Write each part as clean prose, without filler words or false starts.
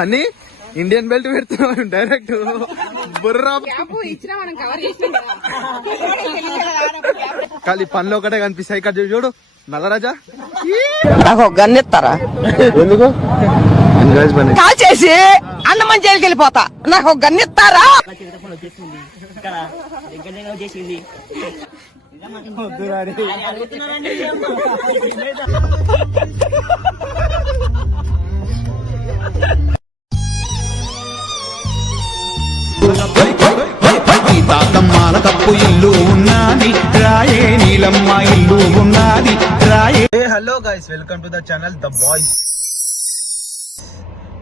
Sunny Indian belt పెడుతున్నావు direct Borra ఖాళీ పనిలో ఒకటే కనిపిస్తాయి. ఇక్కడ చూడు నల్లరాజా నాకు ఒక గన్ ఇస్తారా? ఎందుకు కాల్ చేసి అన్నమని జైలుకి వెళ్ళిపోతా. నాకు ఒక గన్ ఇస్తారా? తాతమ్మాల కప్పు ఇల్లు ఉన్నది రాయే, నీలమ్మ ఇల్లు ఉన్నది రాయే. Hello guys, welcome to the channel the boys.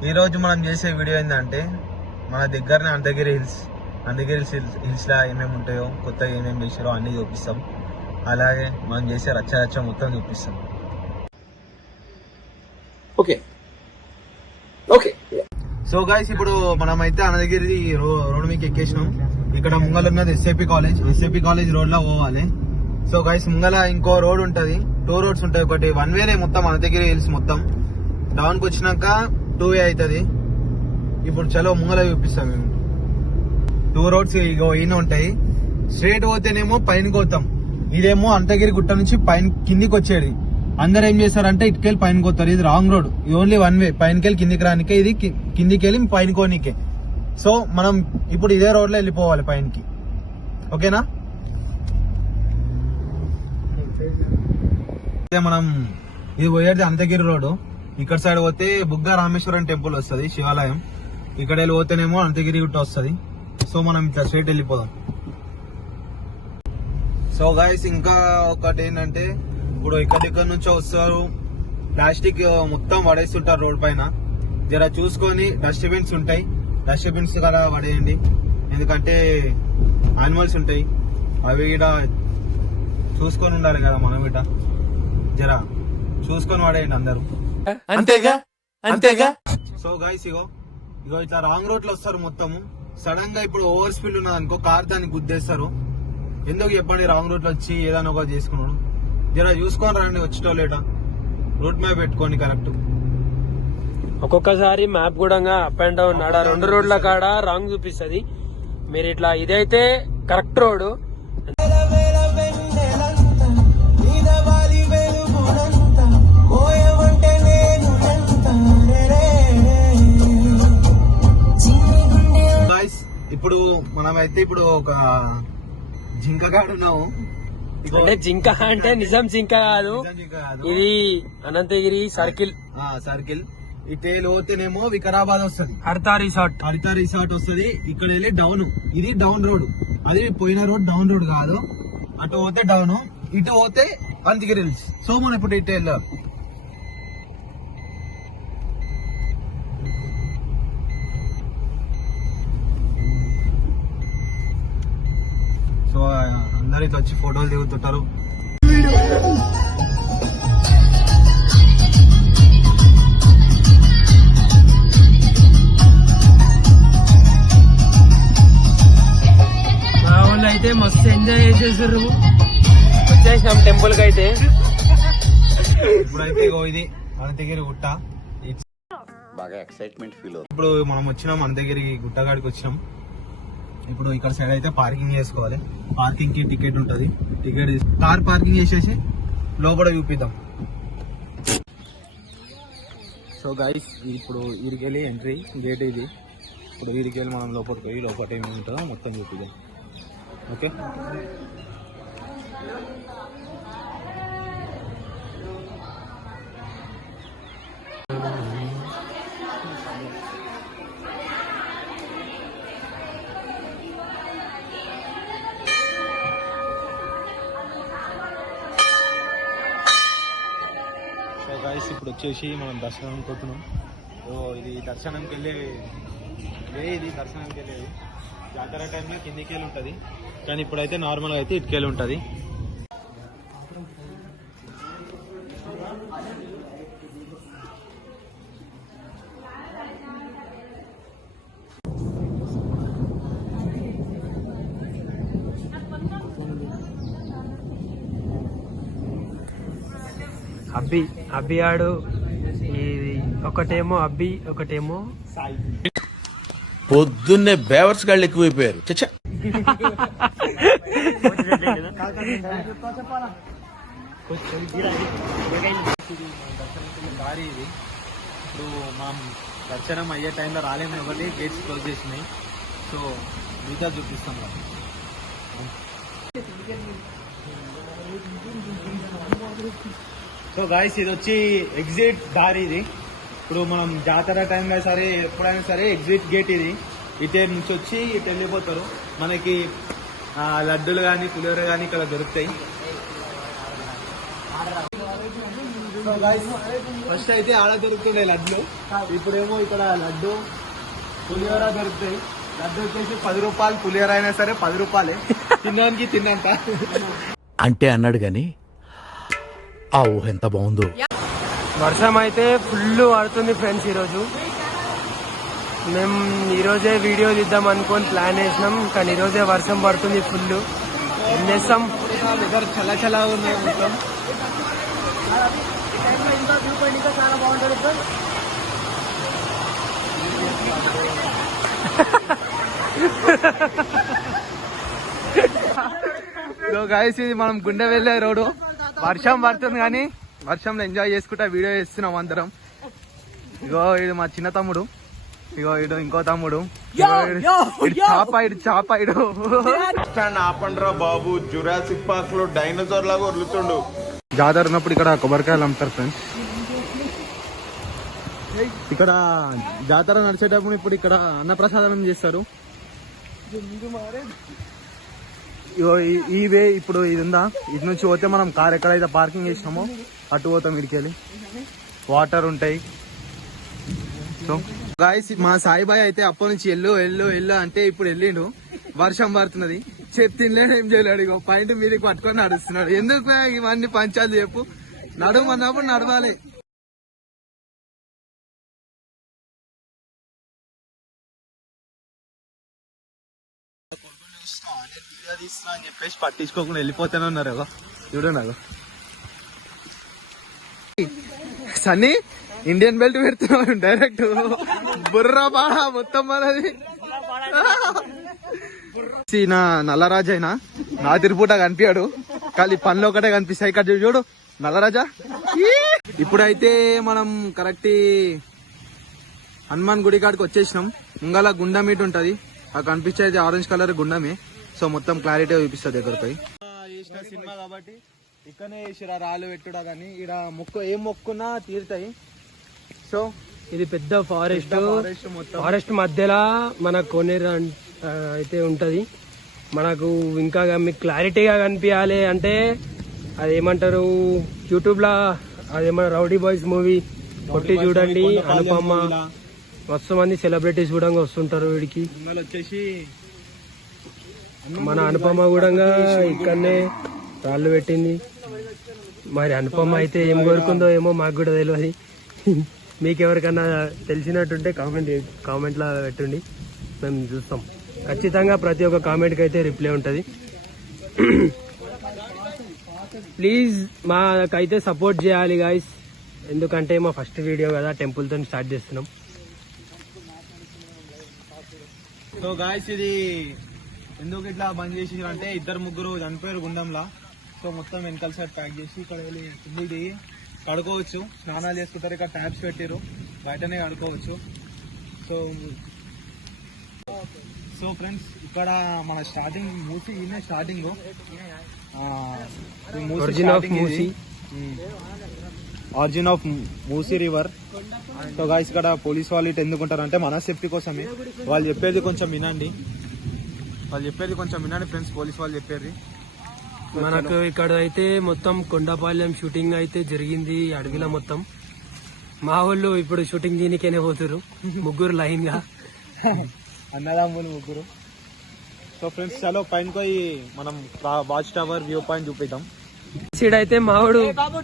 ఈ రోజు మనం చేసే వీడియో ఏంటంటే మన దగ్గరనే అనంతగిరి హిల్స్ లా ఏమేమి ఉంటాయో, కొత్తగా ఏమేమి చేసారో అన్ని చూపిస్తాం. అలాగే మనం చేసే రచ్చ మొత్తం చూపిస్తాం. ఓకే ఓకే సో గైస్, ఇప్పుడు మనమైతే అనంతగిరి రోడ్ మీకు ఎక్కేసినాం. ఇక్కడ ముంగల ఉన్నది ఎస్ఏపి కాలేజ్ రోడ్ లో పోవాలి. సో గైస్, ముంగల ఇంకో రోడ్ ఉంటది, 2 రోడ్స్ ఉంటాయి. ఒకటి 1 వేనే మొత్తం అనంతగిరి హిల్స్ మొత్తం. డౌన్ కి వచ్చినాక 2 వే అవుతుంది. ఇప్పుడు చలో ముంగల చూపిస్తాం. మేము 2 రోడ్స్ ఈయన ఉంటాయి. స్ట్రేట్ పోతేనేమో పైనకి పోతాం. ఇదేమో అనంతగిరి గుట్ట నుంచి కిందికి వచ్చేది. అందరు ఏం చేస్తారంటే ఇటుకెళ్ళి పైనకి పోతారు. ఇది రాంగ్ రోడ్, ఇది ఓన్లీ 1 వే. పైనకెళ్ళి కిందికి రానికే, ఇది కిందికి వెళ్ళి పైనకోనికే. సో మనం ఇప్పుడు ఇదే రోడ్ లో వెళ్ళిపోవాలి పైనకి. ఓకేనా? మనం ఇది పోయేది అనంతగిరి రోడ్. ఇక్కడ సైడ్ పోతే బుగ్గ రామేశ్వరం టెంపుల్ వస్తుంది, శివాలయం. ఇక్కడ వెళ్ళి పోతేనేమో అనంతగిరి గుట్ట వస్తుంది. సో మనం ఇట్లా స్ట్రైట్ వెళ్ళిపోదాం. సో గాయస్, ఇంకా ఒకటి ఏంటంటే ఇప్పుడు ఇక్కడ నుంచో వస్తారు, ప్లాస్టిక్ మొత్తం పడేస్తుంటారు రోడ్ పైన. జర చూసుకొని డస్ట్బిన్స్ ఉంటాయి, డస్ట్బిన్స్ కదా పడేయండి. ఎందుకంటే యానిమల్స్ ఉంటాయి, అవి ఇడ చూసుకొని ఉండాలి కదా మనం. ఇట జర చూసుకొని పడేయండి అందరు. అంతేగా. సో గైస్, ఇగో ఇట్లా రాంగ్ రోడ్ లో వస్తారు మొత్తము. సడన్ గా ఇప్పుడు ఓవర్ స్పీడ్ ఉన్నది అనుకో, కార్ దాన్ని గుద్దేస్తారు. ఎందుకు చెప్పండి, రాంగ్ రూట్ లో వచ్చి ఏదైనా ఒకటి చేసుకున్నాడు. జర చూసుకొని రండి వచ్చేటోళ్ళేట. రూట్ మ్యాప్ పెట్టుకోండి కరెక్ట్. ఒక్కొక్కసారి మ్యాప్ కూడా అప్ అండ్ డౌన్ 2 రోడ్ల కాడ రాంగ్ చూపిస్తుంది. మీరు ఇట్లా ఇదైతే కరెక్ట్ రోడ్. ఇప్పుడు మనమైతే ఇప్పుడు ఒక జింక కాడ ఉన్నాము. అంటే జింక అంటే నిజం జింక కాదు, ఇది అనంతగిరి సర్కిల్. ఇటే పోతేనేమో వికారాబాద్ వస్తుంది, హరిత రిసార్ట్ వస్తుంది. ఇక్కడ వెళ్ళి డౌన్, ఇది డౌన్ రోడ్. అది పోయిన రోడ్ డౌన్ రోడ్ కాదు. అటు పోతే డౌన్, ఇటు పోతే అనంతగిరి హిల్స్. సో మనం ఇప్పుడు ఇటు వెళ్ళాం. సో అందరితో వచ్చి ఫోటోలు దిగుతుంటారు. మా వాళ్ళు అయితే మస్తు ఎంజాయ్ చేసేసారు. వచ్చేసాం టెంపుల్ కి అయితే. ఇప్పుడైతే ఇది అనంతగిరి గుట్ట. బాగా ఎక్సైట్మెంట్ ఫీల్ అవుతుంది. ఇప్పుడు మనం వచ్చినాం అనంతగిరి గుట్టగాడికి వచ్చినాం. ఇప్పుడు ఇక్కడ సైడ్ అయితే పార్కింగ్ చేసుకోవాలి. పార్కింగ్ కి టికెట్ ఉంటది. టికెట్ కార్ పార్కింగ్ చేసేసి లోపల చూపిద్దాం. సో గైస్, ఇప్పుడు వీరికెళ్ళి ఎంట్రీ గేట్ ఇది. ఇప్పుడు వీరికెళ్ళి మనం లోపలికి పోయి లోపల ఏమి ఉంటుందో మొత్తం చూపిద్దాం. ఓకే. ఇప్పుడు వచ్చేసి మనం దర్శనం పోతున్నాం. ఇది దర్శనంకి వెళ్ళేది జాతర టైంలో కిందికి వెళ్ళి ఉంటుంది, కానీ ఇప్పుడైతే నార్మల్గా అయితే ఇటుకెళ్ళి ఉంటుంది. అబ్బి ఆడు, ఇది ఒకటేమో అబ్బి, ఒకటేమో పొద్దున్నే బేవర్స్ గాళ్ళు ఎక్కువైపోయారు చచ్చా. దారి ఇది ఇప్పుడు మనం దర్శనం అయ్యే టైంలో రాలేము కాబట్టి గేట్స్ క్లోజ్ చేసినాయి. సో మిగతా చూపిస్తాం. సో గాయస్ ఇది వచ్చి ఎగ్జిట్ దారి ఇది. ఇప్పుడు మనం జాతర టైంలో సరే ఎప్పుడైనా సరే ఎగ్జిట్ గేట్ ఇది. ఇటే నుంచి వచ్చి ఇటు వెళ్ళిపోతారు. మనకి లడ్డూలు కానీ పులిహోర కానీ ఇక్కడ దొరుకుతాయి. సో గాయస్ ఫస్ట్ అయితే ఆడ దొరుకుతుండే లడ్లు, ఇప్పుడేమో ఇక్కడ లడ్డు పులిహోర దొరుకుతాయి. లడ్డు వచ్చేసి 10 రూపాయలు, పులిహోర అయినా సరే 10 రూపాయలే. తినడానికి తిన్నంత. అంటే అన్నాడు గాని ఆ ఊహ ఎంత బాగుందో. వర్షం అయితే ఫుల్ పడుతుంది ఫ్రెండ్స్. ఈరోజు మేము ఈరోజే వీడియో తీద్దాం అనుకొని ప్లాన్ వేసినాం, కానీ ఈరోజే వర్షం పడుతుంది ఫుల్. ఏం చేస్తాం, వెదర్ చల్ల చల్లగా ఉంది మొత్తం. ఇంకా చాలా బాగుంటుంది. సో గైస్ ఇది మనం గుండె వెళ్ళే రోడ్డు. వర్షం పడుతుంది కానీ వర్షంలో ఎంజాయ్ చేసుకుంటా వీడియో చేస్తున్నాం అందరం. ఇగో ఇది మా చిన్న తమ్ముడు, ఇగో ఇడు ఇంకో తమ్ముడు. చాప ఇడు ఆపండ్రా బాబు, జురాసిక్ పార్క్ లో డైనోసార్ లాగా వదులుతుండు. జాతర ఉన్నప్పుడు ఇక్కడ కొబ్బరికాయలు అమ్ముతారు ఫ్రెండ్స్. ఇక్కడ జాతర నడిచేటప్పుడు ఇప్పుడు ఇక్కడ అన్నప్రసాదం చేస్తారు. ఈ వే ఇప్పుడు ఇది ఉందా, ఇటు నుంచి పోతే మనం కార్ ఎక్కడైతే పార్కింగ్ చేసినామో అటు పోతాం. ఇడికి వెళ్ళి వాటర్ ఉంటాయి. సో గాయస్ మా సాయిబాయ్ అయితే అప్పటి నుంచి ఎల్లు అంటే ఇప్పుడు వెళ్ళిండు. వర్షం పడుతున్నది, తినలేడు, ఏం చేయలేడు. ఇగో పాయింట్ మీదకి పట్టుకొని నడుస్తున్నాడు. ఎందుకు ఇవన్నీ పంచాలు చెప్పు, నడుము అన్నప్పుడు నడవాలి. తీస్తున్నా అని చెప్పేసి పట్టించుకోకుండా వెళ్ళిపోతానే ఉన్నారు. చూడండి సన్నీ ఇండియన్ బెల్ట్ పెడుతున్నాడు డైరెక్ట్. బుర్రా బాడా మొత్తం మనది. నా నల్లరాజు అయినా నా తిరుపూట కనిపించాడు, కానీ పనిలో ఒకటే కనిపిస్తాయి. ఇక్కడ చూడు నల్లరాజా. ఇప్పుడైతే మనం కరెక్ట్ హనుమాన్ గుడి కాడికి వచ్చేసినాం. ముంగల గుండం మీట్ ఉంటది, ఆ కనిపించేది ఆరెంజ్ కలర్ గుండమే. సో మొత్తం క్లారిటీ చూపిస్తుంది దగ్గరపై. చేసిన సినిమా కాబట్టి ఇక్కడనే చేసిరా రాళ్ళు పెట్టుడా, కానీ ఇక్కడ ఏం మొక్కున్నా తీరుతాయి. సో ఇది పెద్ద ఫారెస్ట్ ఫారెస్ట్ మధ్యలో మన కోనేరు అయితే ఉంటది. మనకు ఇంకా మీకు క్లారిటీగా కనిపించాలి అంటే అదేమంటారు, యూట్యూబ్ లా అదేమన్నా రౌడీ బాయ్స్ మూవీ కొట్టి చూడండి. అనుపమ మస్తు మంది సెలబ్రిటీస్ కూడా వస్తుంటారు వీడికి. వచ్చేసి మన అనుపమ కూడా ఇక్కడనే రాళ్ళు పెట్టింది. మరి అనుపమ అయితే ఏం కోరుకుందో ఏమో మాకు కూడా తెలియదు. మీకు ఎవరికన్నా తెలిసినట్టుంటే కామెంట్ లా పెట్టండి, మేము చూస్తాం. ఖచ్చితంగా ప్రతి ఒక్క కామెంట్కి అయితే రిప్లై ఉంటుంది. ప్లీజ్ మాకైతే సపోర్ట్ చేయాలి గాయస్, ఎందుకంటే మా ఫస్ట్ వీడియో కదా, టెంపుల్తో స్టార్ట్ చేస్తున్నాం. సో గాయస్ ఇది ఎందుకు ఇట్లా బంద్ చేసి అంటే 2-3 చనిపోయారు గుండంలా. సో మొత్తం వెనకాల సైడ్ ప్యాక్ చేసి ఇక్కడ వెళ్ళి కిందికి కడుకోవచ్చు, స్నానాలు చేసుకుంటారు. ఇక్కడ ట్యాప్స్ పెట్టారు, బయటనే కడుకోవచ్చు. సో ఫ్రెండ్స్ ఇక్కడ మన starting Musi starting origin of Musi river. So guys ఇక్కడ పోలీస్ వాళ్ళు ఇటు ఎందుకుంటారు అంటే మన సేఫ్టీ కోసమే. వాళ్ళు చెప్పేది కొంచెం వినండి ఫ్రెండ్స్, పోలీస్ వాళ్ళు చెప్పేది. మనకు ఇక్కడ అయితే మొత్తం కొండపాలెం షూటింగ్ అయితే జరిగింది అడవిలో మొత్తం. మా వాళ్ళు ఇప్పుడు షూటింగ్ దీనికైనా పోతురు, 3 లైన్ గా అన్నదమ్ములు 3. సో ఫ్రెండ్స్ చలో పైన పోయి మనం వాచ్ టవర్ వ్యూ పాయింట్ చూపిద్దాం. అయితే మావాడు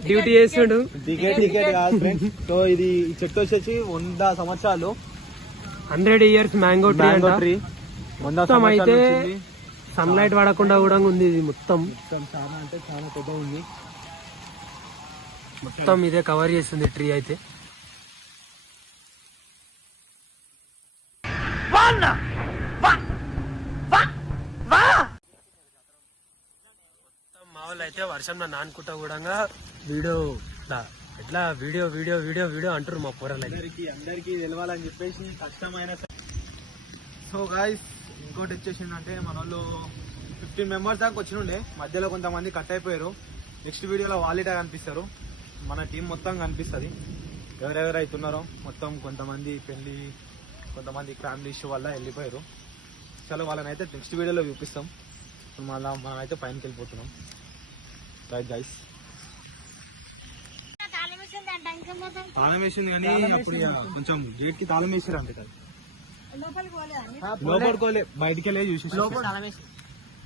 డ్యూటీ చేస్తుండు. టికెట్ కాదు ఫ్రెండ్స్. సో ఇది ఈ చెట్టు వచ్చేసి 100 సంవత్సరాలు, 100 ఇయర్స్ మ్యాంగో ట్రీ. మొత్తం అయితే సన్లైట్ పడకుండా కూడా ఉంది ఇది. మొత్తం చాలా అంటే చాలా పెద్ద ఉంది. మొత్తం ఇదే కవర్ చేస్తుంది ట్రీ అయితే. వాళ్ళు అయితే వర్షంలో నానుకుంటా కూడా వీడియో ఎట్లా వీడియో వీడియో వీడియో వీడియో అంటారు మా పొరలు అందరికి తెలవాలని చెప్పేసి కష్టమైన. సో గాయస్ ఇంకోటి వచ్చేసిందంటే మన వాళ్ళు 15 మెంబర్స్ దాకా వచ్చినుండే, మధ్యలో కొంతమంది కట్ అయిపోయారు. నెక్స్ట్ వీడియోలో వాళ్ళిటా కనిపిస్తారు, మన టీం మొత్తం కనిపిస్తుంది. ఎవరెవరు అవుతున్నారో మొత్తం, కొంతమంది పెళ్లి, కొంతమంది ఫ్యామిలీ ఇష్యూ వల్ల వెళ్ళిపోయారు. చలో వాళ్ళని అయితే నెక్స్ట్ వీడియోలో చూపిస్తాం. మళ్ళీ మనం అయితే పైనకి వెళ్ళిపోతున్నాం. రైట్ గైస్, తాళం వేసింది కానీ అప్పుడు కొంచెం గేట్ కి తాళం వేసారు అంతే కదా, లోపడుకోలే, బయటికి వెళ్ళి చూసి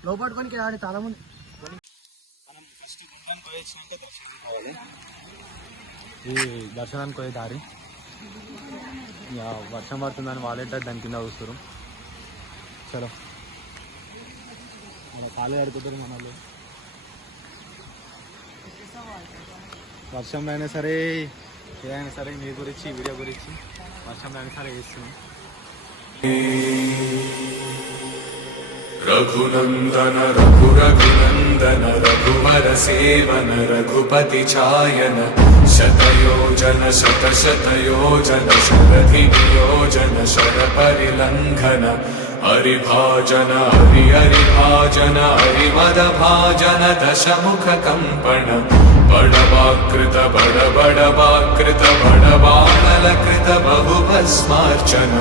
లోపడుకోనికి తాళం ఉంది. మనం ఫస్ట్ గుండానికి పోయొచ్చినాక దర్శనానికి పోవాలి. ఈ దర్శనానికి పోయే దారి ఇక వర్షం పడుతుందని వాళ్ళేట దాని కింద చూస్తారు. చలో మన కాళ్ళు ఆడుకుంటారు మన వాళ్ళు. వర్షంలో అయినా సరే ఏదైనా సరే మీ గురించి వీడియో గురించి వర్షంలో అయినా సరే వేస్తున్నాం. रघुनन्दन रघुरघुनन्दन रघुवर सेवन रघुपति चायन शतयोजन शतशतयोजन शरधियोजन शरपरिलङ्घन हरिभाजन हरिभाजन हरिमदभाजन दशमुख कम्पण बडवाकृत बडबडवाकृत बडबाणलकृत बहुभस्मार्चन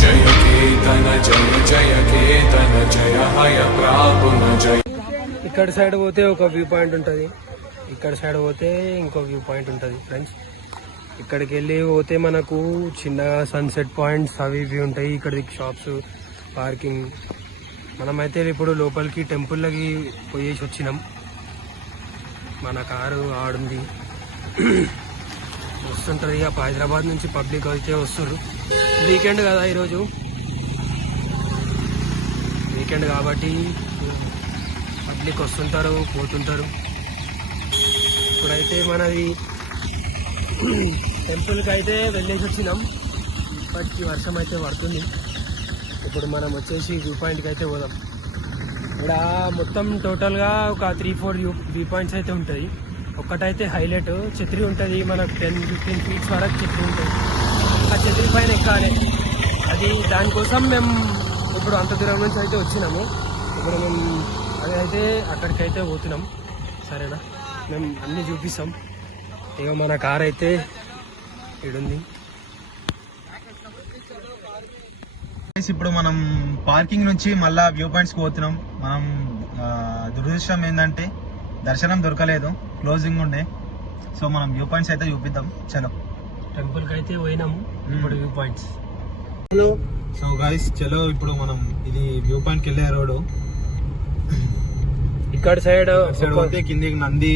जय केतन जय जय केतन जय हय प्रापुन जय. ఇక్కడ సైడ్ పోతే ఒక వ్యూ పాయింట్ ఉంటుంది, ఇక్కడ సైడ్ పోతే ఇంకో వ్యూ పాయింట్ ఉంటుంది ఫ్రెండ్స్. ఇక్కడికి వెళ్ళి పోతే మనకు చిన్నగా సన్సెట్ పాయింట్స్ అవి ఇవి ఉంటాయి. ఇక్కడ షాప్స్, పార్కింగ్. మనమైతే ఇప్పుడు లోపలికి టెంపుల్లోకి పోయేసి వచ్చినాం. మన కారు ఆడుంది వస్తుంటుంది. ఇక హైదరాబాద్ నుంచి పబ్లిక్ అయితే వస్తారు. వీకెండ్ కదా ఈరోజు, వీకెండ్ కాబట్టి పబ్లిక్ వస్తుంటారు పోతుంటారు. ఇప్పుడైతే మనది టెంపుల్కి అయితే వెళ్ళేసి వచ్చినాం. ఇప్పటికి వర్షం అయితే పడుతుంది. ఇప్పుడు మనం వచ్చేసి వ్యూ పాయింట్కి అయితే పోదాం. ఇక్కడ మొత్తం టోటల్గా ఒక 3-4 వ్యూ పాయింట్స్ అయితే ఉంటాయి. ఒక్కటైతే హైలైట్ ఛత్రి ఉంటుంది, మనకు 10-15 ఫీట్స్ వరకు ఛత్రి ఉంటుంది. ఆ ఛత్రి పైన ఎక్కాలి. అది దానికోసం మేము ఇప్పుడు అంత దూరం నుంచి అయితే వచ్చినాము. ఇప్పుడు మేము అదైతే అక్కడికైతే పోతున్నాం. సరేనా, మేము అన్నీ చూపిస్తాం. ఇక మన కార్ అయితే ఇడుంది. ఇప్పుడు మనం పార్కింగ్ నుంచి మళ్ళా వ్యూ పాయింట్స్కి పోతున్నాం. మనం దురదృష్టం ఏంటంటే దర్శనం దొరకలేదు, క్లోజింగ్ ఉండే. సో మనం వ్యూ పాయింట్స్ అయితే చూపిద్దాం. చలో, టెంపుల్కి అయితే పోయినాము. ఇప్పుడు వ్యూ పాయింట్స్. సో గైస్ చలో, ఇప్పుడు మనం ఇది వ్యూ పాయింట్కి వెళ్ళే రోడ్డు. ఇక్కడ సైడ్ పోతే కిందికి నంది,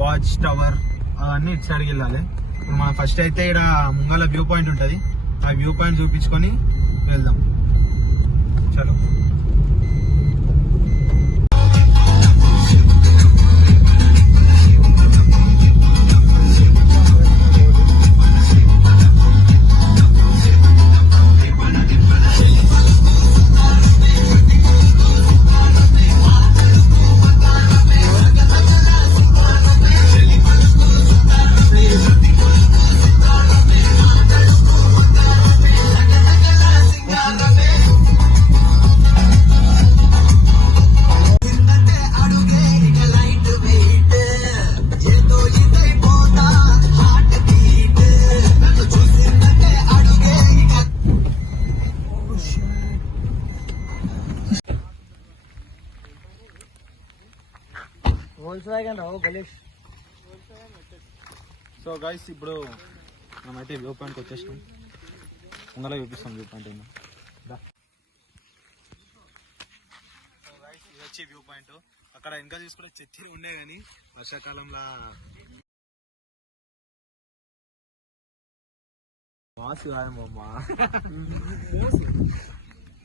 వాచ్ టవర్ అవన్నీ ఇటు సైడ్కి వెళ్ళాలి. ఇప్పుడు మనం ఫస్ట్ అయితే ఇక్కడ ముంగల వ్యూ పాయింట్ ఉంటుంది, ఆ వ్యూ పాయింట్ చూపించుకొని వెళ్దాం. చలో, సో గైస్ ఇప్పుడు మనమైతే వ్యూ పాయింట్కి వచ్చేసినాం. ముందర చూపిస్తాం వ్యూ పాయింట్ అయినా. సో గైస్ ఇది వచ్చి వ్యూ పాయింట్. అక్కడ ఇంకా చూసుకుంటే చెత్తిరి ఉండే కానీ వర్షాకాలంలో మాసు కాదమ్మా.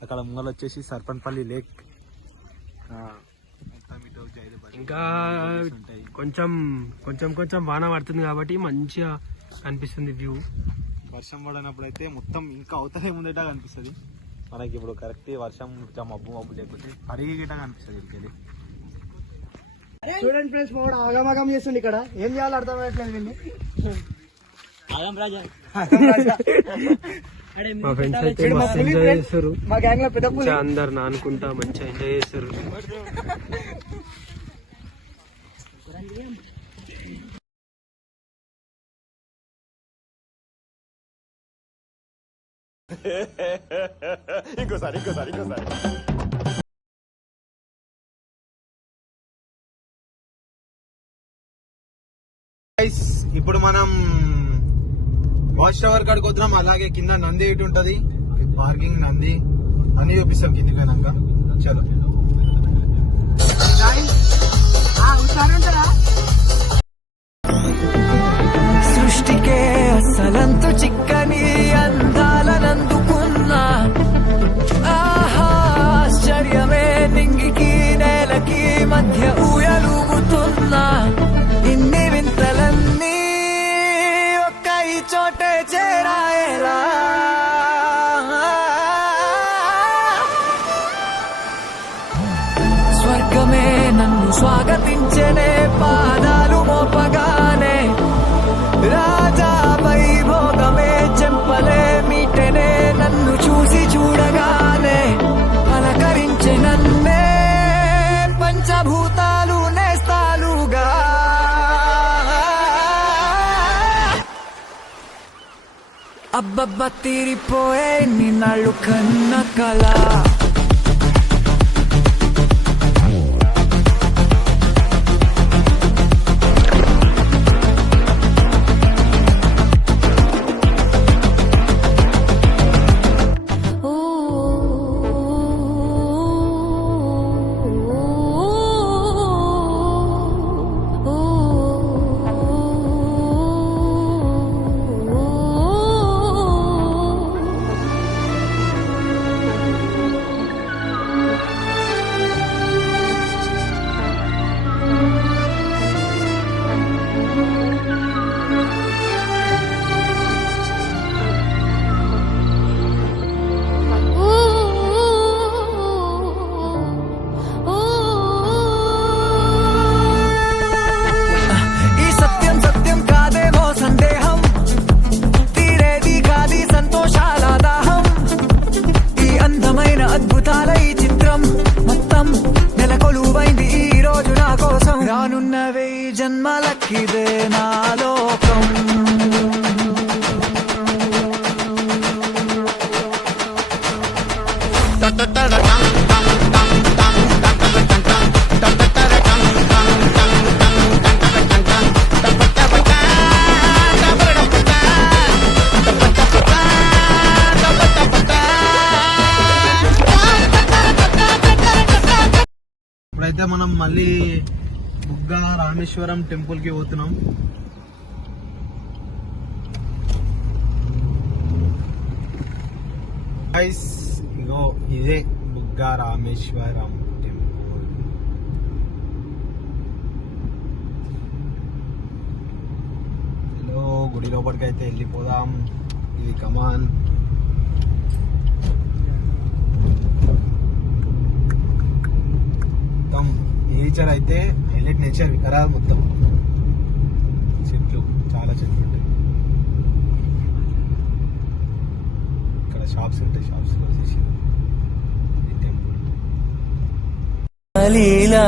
అక్కడ ముందర వచ్చేసి సర్పన్పల్లి లేక్, ఇంకా కొంచెం కొంచెం కొంచెం వాన పడుతుంది కాబట్టి మంచిగా కనిపిస్తుంది వ్యూ. వర్షం పడినప్పుడు అయితే మొత్తం ఇంకా అవతలే ముందట కనిపిస్తుంది మనకి. ఇప్పుడు కరెక్ట్ వర్షం మబ్బు లేకపోతే అడిగి గిట్ట కనిపిస్తుంది. ఇక్కడికి చూడండి ఫ్రెండ్స్ మా ఆగమాగం చేస్తుండే ఇక్కడ ఏం చేయాలో అర్థం అవ్వట్లేదు వీళ్ళు. మా ఫ్రెండ్స్ అయితే మస్తు ఎంజాయ్ చేస్తారు. మా గ్యాంగ్ లో పెద్ద పులి. మంచిగా అందరు నానుకుంటా మంచిగా ఎంజాయ్ చేస్తారు. గైస్ ఇప్పుడు మనం వాచ్ టవర్ కాడికి వద్దాం. అలాగే కింద నంది ఇటు ఉంటది, పార్కింగ్ నంది అన్ని చూపిస్తాం కిందికి పోయినాక. చలో సృష్టికే అసలంతు చిక్కని అందాలనందుకున్నా ఆశ్చర్యమే నింగికి నేలకి మధ్య ఊయలుగుతున్నా ఇన్ని వింతలన్నీ ఒక్క ఈ చోటే చేరాయేలా స్వర్గమే నన్ను స్వాగతించనే పాదాలు మోపగానే రాజా వైభోగమే చెంపలే మీటనే నన్ను చూసి చూడగానే పలకరించే నన్నే పంచభూతాలు నేస్తాలుగా అబ్బబ్బ తీరిపోయే నిన్నాళ్ళు కన్న కళ అద్భుతాల ఈ చిత్రం మొత్తం నెలకొలువైంది ఈ రోజు నా కోసం రానున్నవే ఈ జన్మలకిదే నా లోకం ఇప్పుడైతే మనం మళ్ళీ బుగ్గ రామేశ్వరం టెంపుల్ కి పోతున్నాం. గైస్ ఇగో ఇదే బుగ్గ రామేశ్వరం టెంపుల్. గుడి లోపలికి అయితే వెళ్ళిపోదాం. ఇది కమాన్. మొత్తం నేచర్ అయితే హైలైట్. నేచర్ వికరాలు మొత్తం చెట్లు, చాలా చెట్లు ఉంటాయి. ఇక్కడ షాప్స్ ఉంటాయి. షాప్స్ లో వచ్చేసి లీలా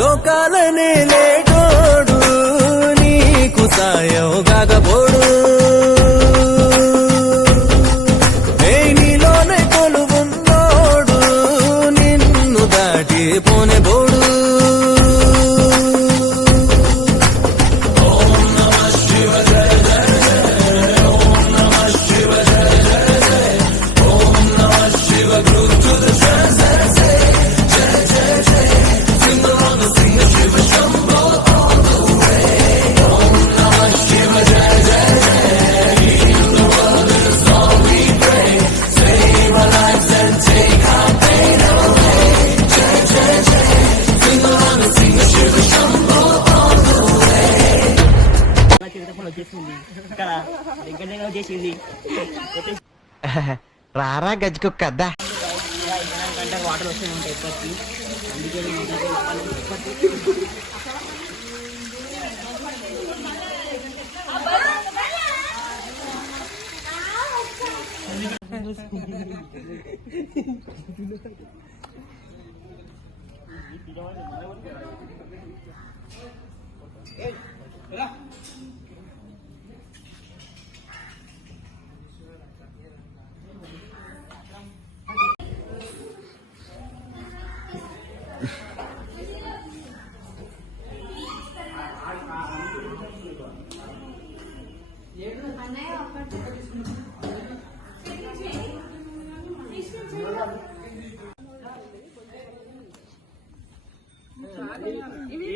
లోకాలనే లేటోడు నీకు సాయం కాకపోడు నీలోనే కొలువున్నోడు నిన్ను దాటి పోనే బోడు రారా గజ్జుకు కదా వాటర్ వస్తూనే ఉంటాయి ఎప్పటికీ. అందుకే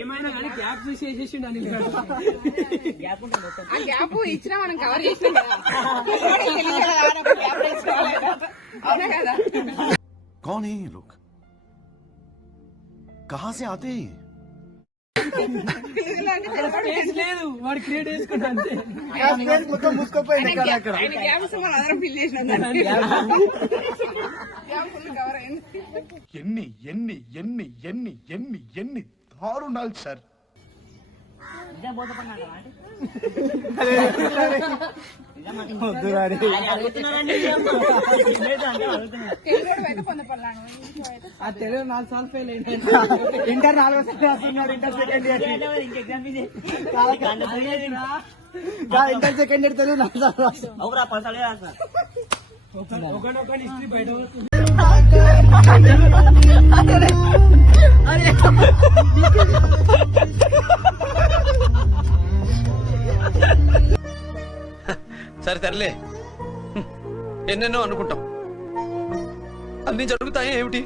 ఏమైనా కానీ గ్యాప్ చూసి వేసేసిండు అనిల్ గాడు. ఆ గ్యాప్ ఇచ్చినా మనం కవర్ చేసినాం కదా. గ్యాప్ అవునా కదా? कौन है ये लोग? कहाँ से आते हैं? స్పేస్ లేదు, వాడు క్రియేట్ చేసుకుంటా అంతే. ఆయన గ్యాప్ ఇస్తే మనం అందరం ఫిల్ చేసినాం దాన్ని. గ్యాప్ ఫుల్ కవర్ అయింది. ఎన్ని ఎన్ని ఎన్ని ఎన్ని ఎన్ని ఎన్ని దారుణాలు సార్. తెలుగు అయితే పొందపడలాను. ఆ తెలుగు 4 సార్లు ఫెయిల్ అయింది. ఇంటర్ 4వ రాస్తున్నాడు, inter second year inter second year Telugu 4 సార్లు రాస్తున్నాడు. ఒకనొక హిస్టరీ బయట వస్తుంది. సరే తరలే, ఎన్నెన్నో అనుకుంటాం, అన్ని జరుగుతాయి ఏమిటి?